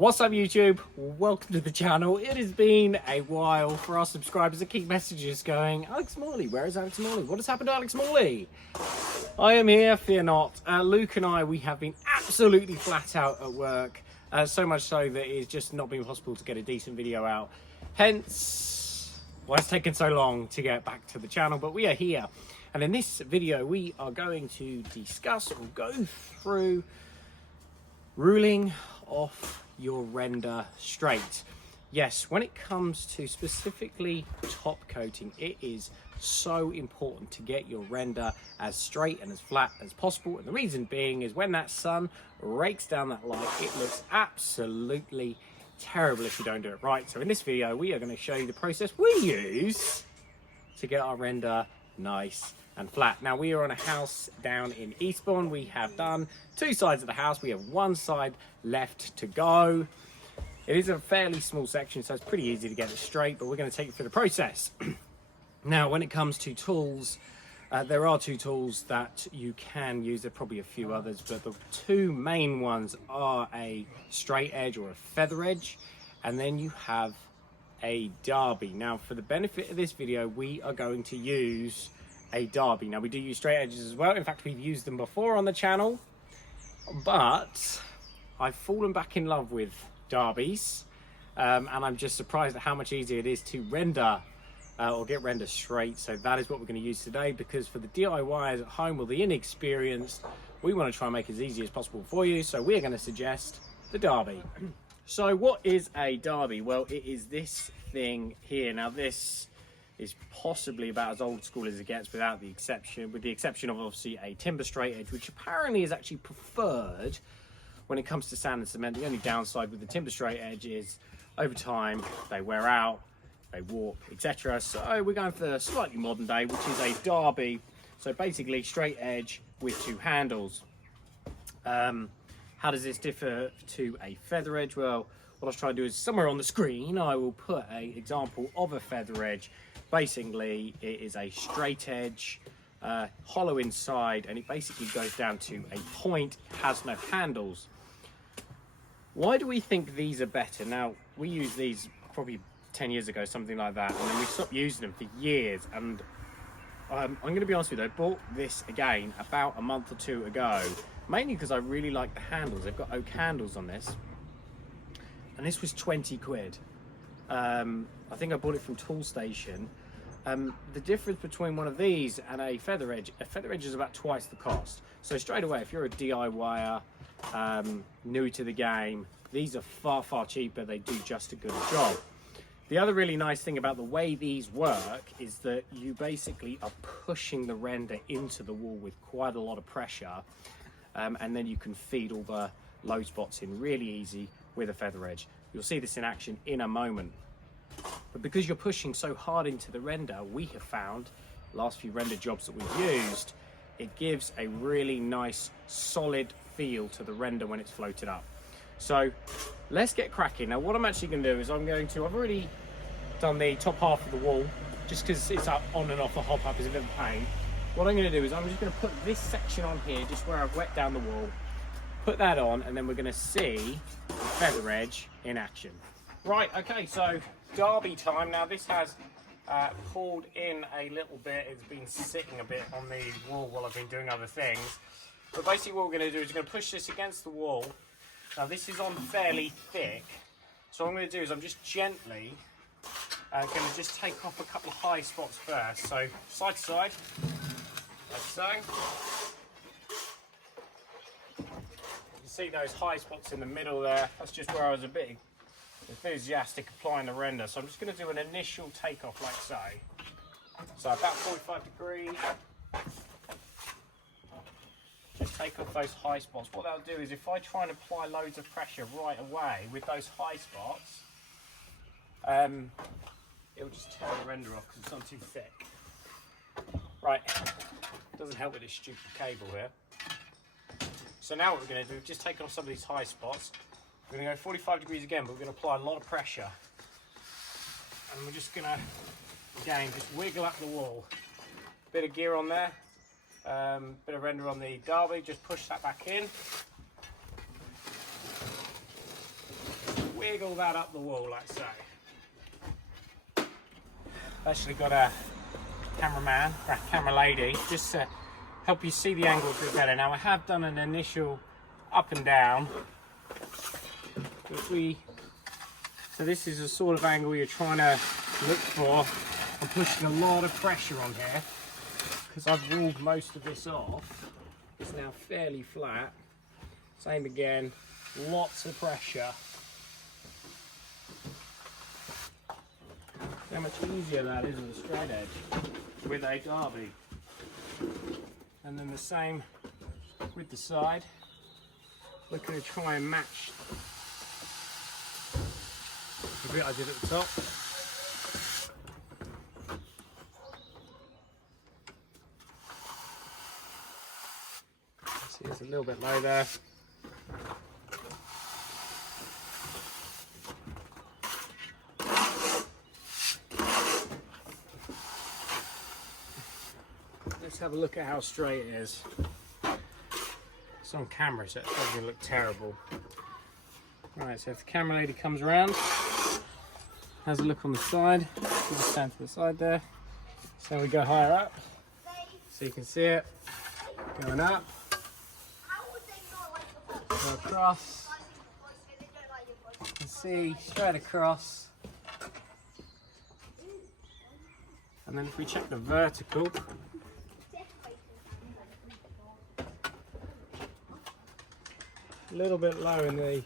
What's up YouTube? Welcome to the channel. It has been a while for our subscribers to keep messages going, Alex Morley, where is Alex Morley? What has happened to Alex Morley? I am here, fear not. Luke and I, we have been absolutely flat out at work. So much so that it's just not been possible to get a decent video out. Hence, why it's taken so long to get back to the channel, but we are here. And in this video, we are going to discuss or go through ruling off your render straight. Yes, when it comes to specifically top coating, it is so important to get your render as straight and as flat as possible. And the reason being is when that sun rakes down that light, it looks absolutely terrible if you don't do it right. So in this video, we are going to show you the process we use to get our render nice and flat. Now we are on a house down in Eastbourne. We have done two sides of the house. We have one side left to go. It is a fairly small section, so it's pretty easy to get it straight, but we're going to take you through the process. Now, when it comes to tools, there are two tools that you can use. There are probably a few others, but the two main ones are a straight edge or a feather edge, and then you have a Darby. Now, for the benefit of this video, we are going to use a Darby. Now, we do use straight edges as well. In fact, we've used them before on the channel, but I've fallen back in love with Darbies, and I'm just surprised at how much easier it is to render or get render straight. So that is what we're going to use today, because for the DIYers at home or the inexperienced, we want to try and make it as easy as possible for you. So we're going to suggest the Darby. So what is a Darby? Well, it is this thing here. Now this is possibly about as old school as it gets, with the exception of obviously a timber straight edge, which apparently is actually preferred when it comes to sand and cement. The only downside with the timber straight edge is over time they wear out, they warp, etc. So we're going for the slightly modern day, which is a Darby. So basically straight edge with two handles. How does this differ to a feather edge? Well, what I was trying to do is somewhere on the screen I will put an example of a feather edge. Basically it is a straight edge, hollow inside, and it basically goes down to a point. It has no handles. Why do we think these are better? Now, we used these probably 10 years ago, something like that, and then we stopped using them for years. And I'm going to be honest with you, I bought this again about a month or two ago, mainly because I really like the handles. They've got oak handles on this, and this was 20 quid. I think I bought it from Tool Station. The difference between one of these and a feather edge is about twice the cost. So straight away, if you're a DIYer, new to the game, these are far cheaper. They do just as good a job. The other really nice thing about the way these work is that you basically are pushing the render into the wall with quite a lot of pressure, and then you can feed all the low spots in really easy with a feather edge. You'll see this in action in a moment. But because you're pushing so hard into the render, we have found, last few render jobs that we've used, it gives a really nice solid feel to the render when it's floated up. So let's get cracking. Now what I'm actually going to do is I've already done the top half of the wall, just because it's up on and off. The hop up is a bit of a pain. What I'm going to do is I'm just going to put this section on here, just where I've wet down the wall, put that on, and then we're going to see the feather edge in action. Right, okay, so Darby time. Now this has pulled in a little bit. It's been sitting a bit on the wall while I've been doing other things. But basically what we're going to do is we're going to push this against the wall. Now this is on fairly thick. So what I'm going to do is I'm just gently going to just take off a couple of high spots first. So side to side, like so. You can see those high spots in the middle there. That's just where I was a bit enthusiastic applying the render. So I'm just going to do an initial takeoff like so. So about 45 degrees. Just take off those high spots. What that'll do is if I try and apply loads of pressure right away with those high spots, it'll just tear the render off because it's not too thick. Right, doesn't help with this stupid cable here. So now what we're going to do is just take off some of these high spots. We're going to go 45 degrees again, but we're going to apply a lot of pressure. And we're just going to, again, just wiggle up the wall. Bit of gear on there, bit of render on the Darby, just push that back in. wiggle that up the wall like so. I've actually got a cameraman, or a camera lady, just to help you see the angle a bit better. Now I have done an initial up and down. So this is the sort of angle you're trying to look for. I'm pushing a lot of pressure on here because I've ruled most of this off. It's now fairly flat. Same again, lots of pressure. See how much easier that is with a straight edge with a Darby. And then the same with the side. We're going to try and match the bit I did at the top. See, it's a little bit low there. Let's have a look at how straight it is. It's on camera, so it's probably going to look terrible. Right, so if the camera lady comes around, has a look on the side, we'll just stand to the side there. So we go higher up, so you can see it going up, go across, you can see straight across. And then if we check the vertical, a little bit low in the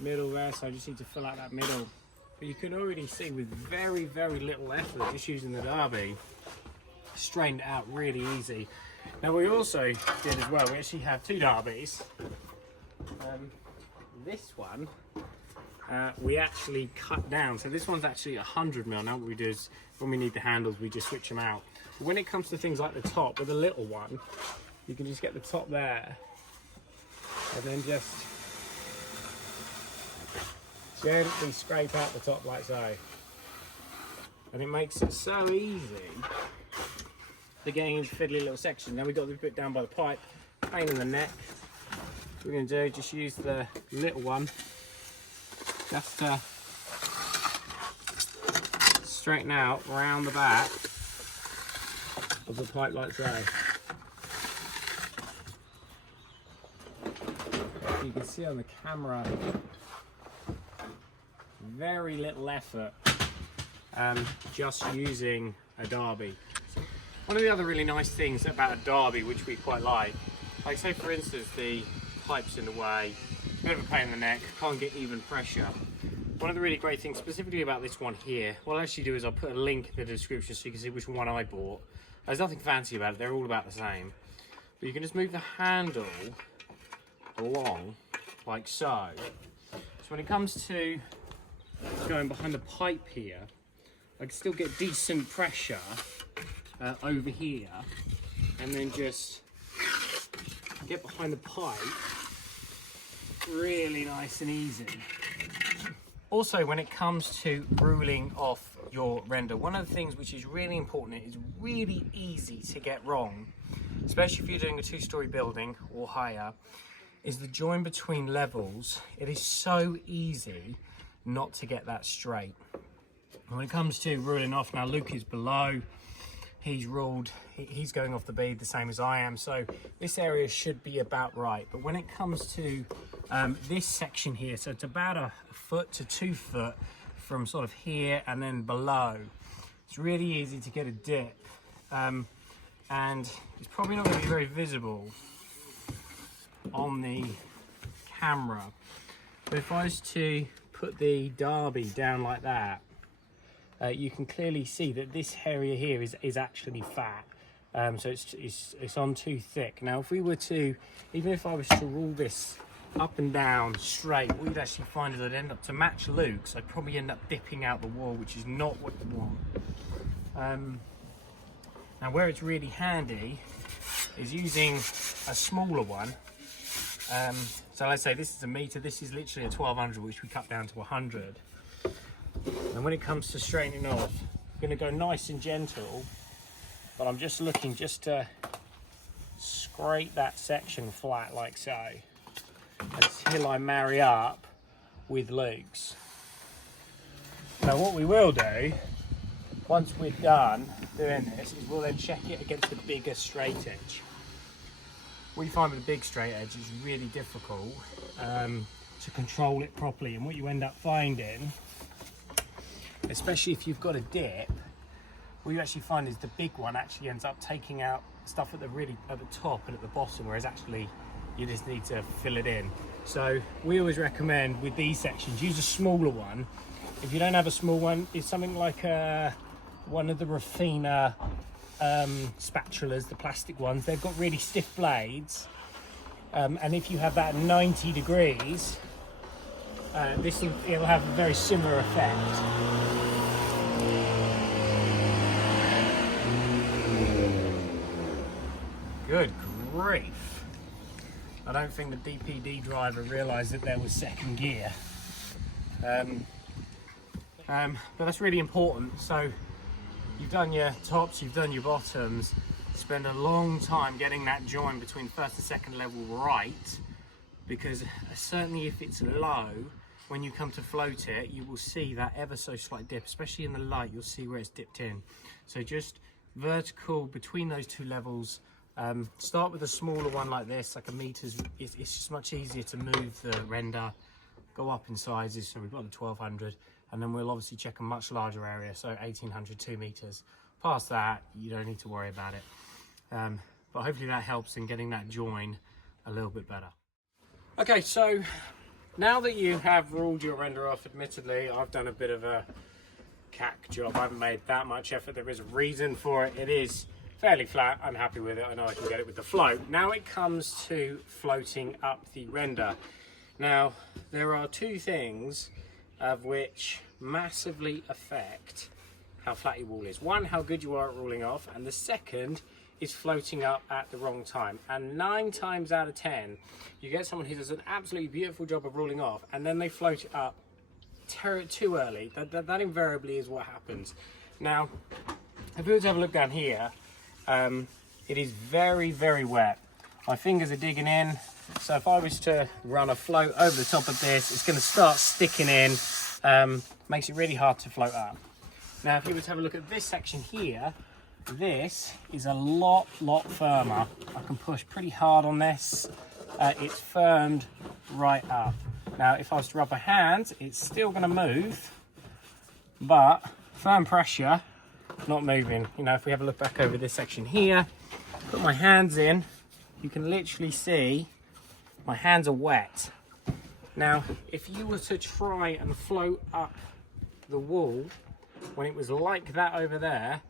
middle there, so I just need to fill out that middle. But you can already see with very, very little effort, just using the Darby, straightened it out really easy. Now we also did as well, we actually have two Darbys. This one we actually cut down, so this one's actually 100mm. Now what we do is when we need the handles we just switch them out. But when it comes to things like the top, with a little one, you can just get the top there and then just gently scrape out the top like so. And it makes it so easy for getting into fiddly little sections. Now we've got the bit down by the pipe, pain in the neck. What we're going to do, just use the little one just to straighten out round the back of the pipe like so. You can see on the camera, very little effort, just using a Darby. One of the other really nice things about a Darby, which we quite like say for instance the pipe's in the way, bit of a pain in the neck, can't get even pressure. One of the really great things specifically about this one here, what I'll actually do is I'll put a link in the description so you can see which one I bought. There's nothing fancy about it, they're all about the same. But you can just move the handle along like so. So when it comes to going behind the pipe here, I can still get decent pressure over here, and then just get behind the pipe really nice and easy. Also, when it comes to ruling off your render, one of the things which is really important, it is really easy to get wrong, especially if you're doing a two-story building or higher, is the join between levels. It is so easy not to get that straight. And when it comes to ruling off, now Luke is below, he's ruled, he's going off the bead the same as I am, so this area should be about right. But when it comes to this section here, so it's about a foot to 2 foot from sort of here and then below, it's really easy to get a dip, and it's probably not going to be very visible on the camera, but if I was to put the Darby down like that, you can clearly see that this area here is actually fat, so it's on too thick. Now if we were to, even if I was to rule this up and down straight, what you'd actually find is I'd end up, to match Luke's, I'd probably end up dipping out the wall, which is not what you want. Now where it's really handy is using a smaller one. So let's say this is a meter, this is literally a 1200, which we cut down to 100. And when it comes to straightening off, I'm going to go nice and gentle, but I'm just looking just to scrape that section flat like so, until I marry up with lugs. Now what we will do, once we're done doing this, is we'll then check it against the bigger straight edge. What you find with a big straight edge is really difficult to control it properly, and what you end up finding, especially if you've got a dip, what you actually find is the big one actually ends up taking out stuff at the top and at the bottom, whereas actually you just need to fill it in. So we always recommend with these sections, use a smaller one. If you don't have a small one, it's something like one of the Refina spatulas, the plastic ones. They've got really stiff blades, and if you have that at 90 degrees, it'll have a very similar effect. Good grief. I don't think the DPD driver realised that there was second gear. But that's really important. So you've done your tops, you've done your bottoms. Spend a long time getting that join between first and second level right, because certainly if it's low, when you come to float it, you will see that ever so slight dip, especially in the light, you'll see where it's dipped in. So just vertical between those two levels. Start with a smaller one like this, like a meter's. It's just much easier to move the render, go up in sizes. So we've got the 1200, and then we'll obviously check a much larger area, so 1800, 2 meters. Past that, you don't need to worry about it. But hopefully that helps in getting that join a little bit better. Okay, so now that you have ruled your render off, admittedly, I've done a bit of a cack job. I haven't made that much effort. There is a reason for it. It is fairly flat. I'm happy with it. I know I can get it with the float. Now it comes to floating up the render. Now, there are two things of which massively affect how flat your wall is. One, how good you are at ruling off, and the second is floating up at the wrong time. And 9 times out of 10, you get someone who does an absolutely beautiful job of ruling off, and then they float it up too early. That invariably is what happens. Now, if we were to have a look down here, it is very, very wet. My fingers are digging in, so if I was to run a float over the top of this, it's going to start sticking in, makes it really hard to float up. Now, if you were to have a look at this section here, this is a lot firmer. I can push pretty hard on this. It's firmed right up. Now, if I was to rub my hands, it's still going to move, but firm pressure, not moving. You know, if we have a look back over this section here, put my hands in, you can literally see my hands are wet. Now, if you were to try and float up the wall when it was like that over there,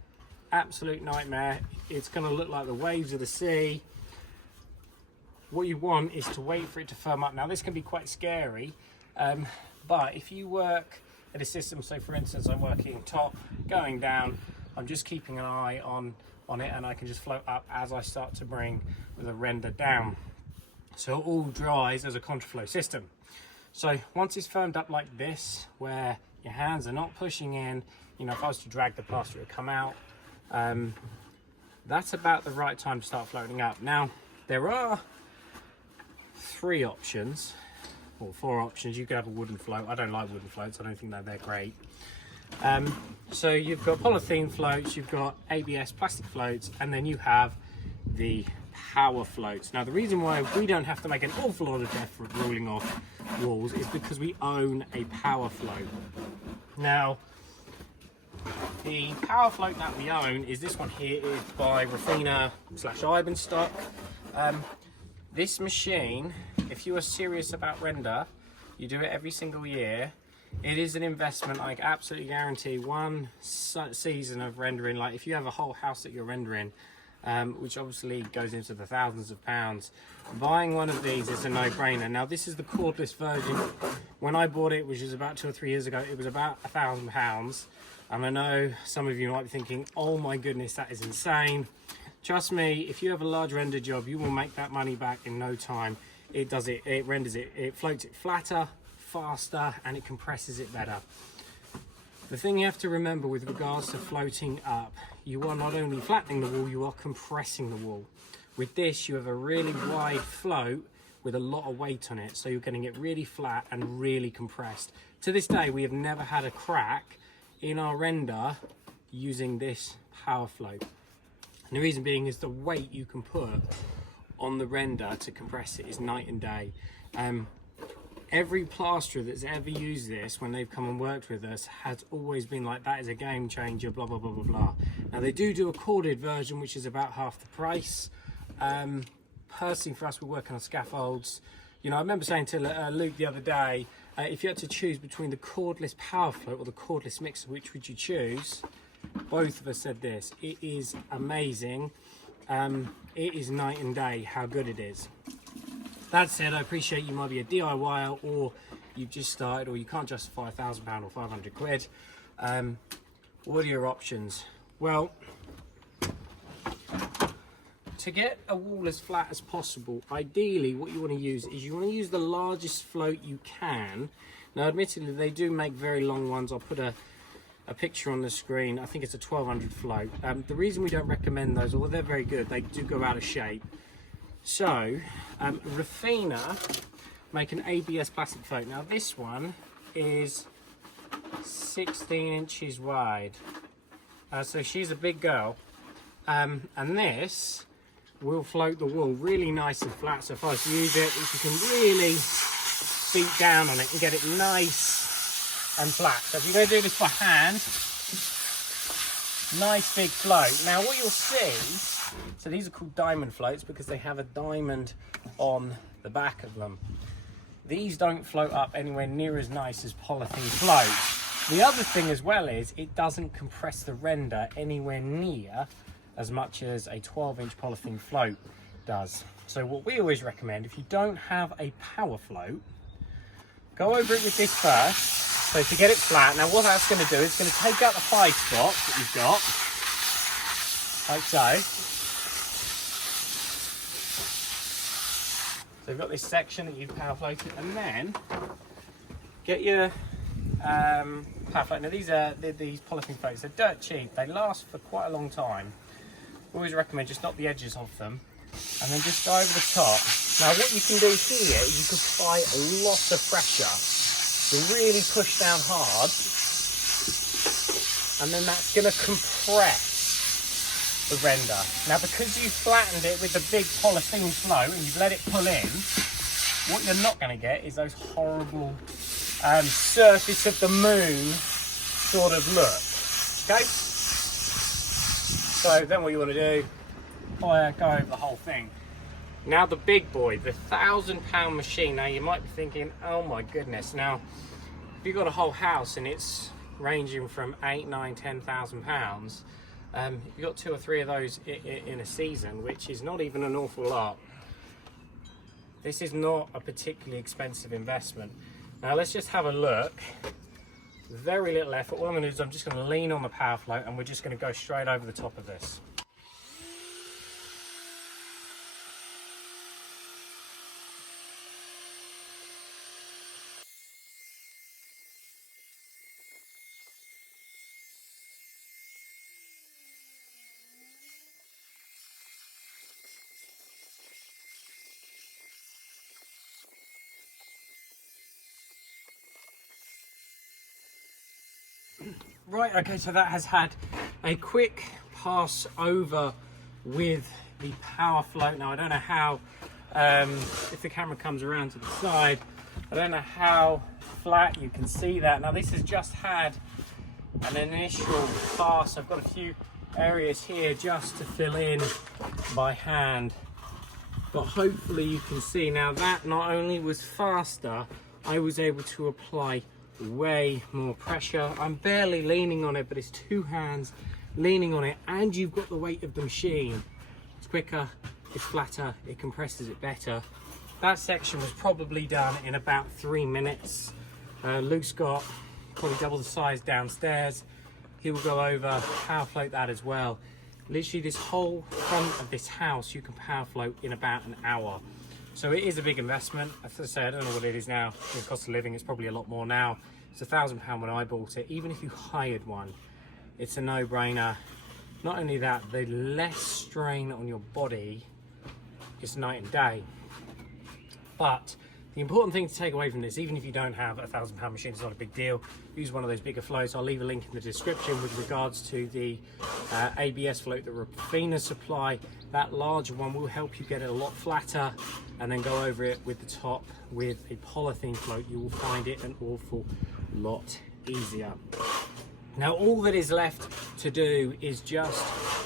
absolute nightmare. It's going to look like the waves of the sea. What you want is to wait for it to firm up. Now, this can be quite scary, but if you work at a system, so for instance, I'm working top, going down, I'm just keeping an eye on it, and I can just float up as I start to bring the render down. So it all dries as a contraflow system. So once it's firmed up like this, where your hands are not pushing in, you know, if I was to drag the plaster, it would come out. That's about the right time to start floating up. Now, there are 3 options, or 4 options. You could have a wooden float. I don't like wooden floats. I don't think that they're great. So you've got polythene floats, you've got ABS plastic floats, and then you have the power floats. Now, the reason why we don't have to make an awful lot of effort ruling off walls is because we own a power float. Now, the power float that we own is this one here. It's by Refina / stock. This machine, if you are serious about render, you do it every single year. It is an investment. I absolutely guarantee one season of rendering, like if you have a whole house that you're rendering, which obviously goes into the thousands of pounds, buying one of these is a no-brainer. Now, this is the cordless version. When I bought it, which was about 2 or 3 years ago, it was about £1,000. And I know some of you might be thinking, oh my goodness, that is insane. Trust me, if you have a large render job, you will make that money back in no time. It does it, it renders it, it floats it flatter, faster, and it compresses it better. The thing you have to remember with regards to floating up, you are not only flattening the wall, you are compressing the wall. With this, you have a really wide float, with a lot of weight on it, so you're getting it really flat and really compressed. To this day, we have never had a crack in our render using this power flow. And the reason being is the weight you can put on the render to compress it is night and day. Every plasterer that's ever used this when they've come and worked with us has always been like, that is a game changer, blah blah blah blah blah. Now they do a corded version, which is about half the price. Personally, for us, we're working on scaffolds. You know, I remember saying to Luke the other day, if you had to choose between the cordless power float or the cordless mixer, which would you choose? Both of us said this. It is amazing. It is night and day how good it is. That said, I appreciate you might be a DIYer, or you've just started, or you can't justify £1,000 or 500 quid. What are your options? Well, to get a wall as flat as possible, ideally what you want to use is you want to use the largest float you can. Now admittedly they do make very long ones. I'll put a picture on the screen. I think it's a 1200 float. The reason we don't recommend those, although they're very good, they do go out of shape. So Refina make an ABS plastic float. Now this one is 16 inches wide, so she's a big girl, and this will float the wall really nice and flat. So if I was to use it, you can really beat down on it and get it nice and flat. So if you're going to do this by hand, nice big float. Now what you'll see, so these are called diamond floats because they have a diamond on the back of them. These don't float up anywhere near as nice as polythene floats. The other thing as well is it doesn't compress the render anywhere near as much as a 12-inch polythene float does. So what we always recommend, if you don't have a power float, go over it with this first. So to get it flat, now what that's going to do is going to take out the high spot that you've got, like so. So you've got this section that you've power floated, and then get your power float. Now these polythene floats, they're dirt cheap, they last for quite a long time. Always recommend just knock the edges off them and then just go over the top. Now what you can do here is you can apply a lot of pressure to really push down hard, and then that's going to compress the render. Now because you flattened it with the big polythene float and you've let it pull in, what you're not going to get is those horrible surface of the moon sort of look. Okay? So then what you want to do, go over the whole thing. Now the big boy, the £1,000 machine. Now you might be thinking, oh my goodness. Now, if you've got a whole house and it's ranging from £8,000, £9,000, £10,000, you've got 2 or 3 of those in a season, which is not even an awful lot. This is not a particularly expensive investment. Now let's just have a look. Very little effort. What I'm going to do is I'm just going to lean on the power float and we're just going to go straight over the top of this. Right, okay, so that has had a quick pass over with the power float. Now I don't know how, if the camera comes around to the side, I don't know how flat you can see that. Now this has just had an initial pass. I've got a few areas here just to fill in by hand, but hopefully you can see now that not only was faster, I was able to apply way more pressure. I'm barely leaning on it, but it's 2 hands leaning on it, and you've got the weight of the machine. It's quicker, it's flatter, it compresses it better. That section was probably done in about 3 minutes. Luke's got probably double the size downstairs. He will go over, power float that as well. Literally this whole front of this house you can power float in about an hour. So it is a big investment. As I say, I don't know what it is now. The cost of living, it's probably a lot more now. It's £1,000 when I bought it. Even if you hired one, it's a no-brainer. Not only that, the less strain on your body is night and day. But the important thing to take away from this, even if you don't have a £1,000 machine, it's not a big deal. Use one of those bigger floats. I'll leave a link in the description with regards to the ABS float that Refina supply. That larger one will help you get it a lot flatter, and then go over it with the top with a polythene float. You will find it an awful lot easier. Now all that is left to do is just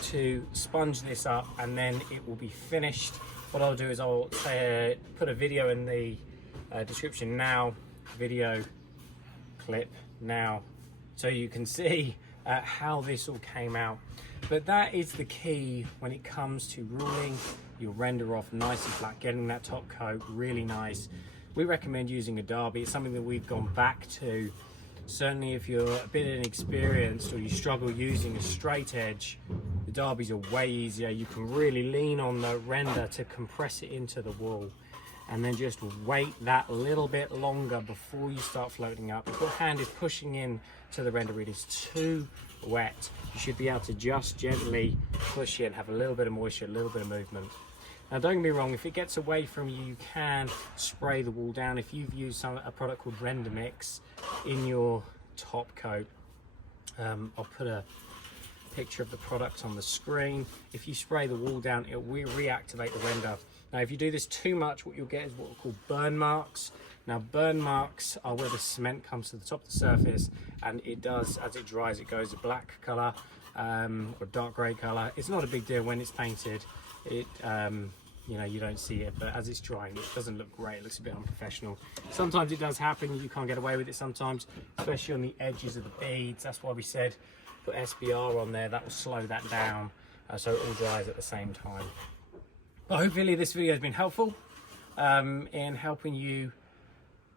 to sponge this up, and then it will be finished. What I'll do is I'll put a video in the description now, video clip now, so you can see how this all came out. But that is the key when it comes to ruling your render off nice and flat, getting that top coat really nice. We recommend using a Darby. It's something that we've gone back to. Certainly if you're a bit inexperienced or you struggle using a straight edge, the Darbys are way easier. You can really lean on the render to compress it into the wool, and then just wait that little bit longer before you start floating up. If your hand is pushing in to the render, it is too wet. You should be able to just gently push in, have a little bit of moisture, a little bit of movement. Now don't get me wrong, if it gets away from you, you can spray the wool down. If you've used a product called Render Mix in your top coat, I'll put a picture of the product on the screen. If you spray the wool down, it will reactivate the render. Now if you do this too much, what you'll get is what are called burn marks. Now burn marks are where the cement comes to the top of the surface, and it does, as it dries, it goes a black colour or dark grey colour. It's not a big deal when it's painted. It you know, you don't see it, but as it's drying, it doesn't look great. It looks a bit unprofessional. Sometimes it does happen. You can't get away with it sometimes, especially on the edges of the beads. That's why we said put SBR on there. That will slow that down, so it all dries at the same time. But hopefully this video has been helpful in helping you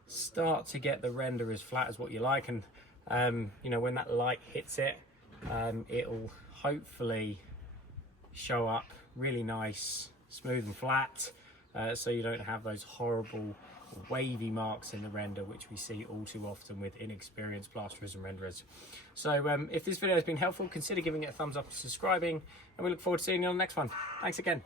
start to get the render as flat as what you like. And you know, when that light hits it, it'll hopefully show up really nice, smooth and flat, so you don't have those horrible wavy marks in the render, which we see all too often with inexperienced plasterers and renderers. So if this video has been helpful, consider giving it a thumbs up and subscribing, and we look forward to seeing you on the next one. Thanks again.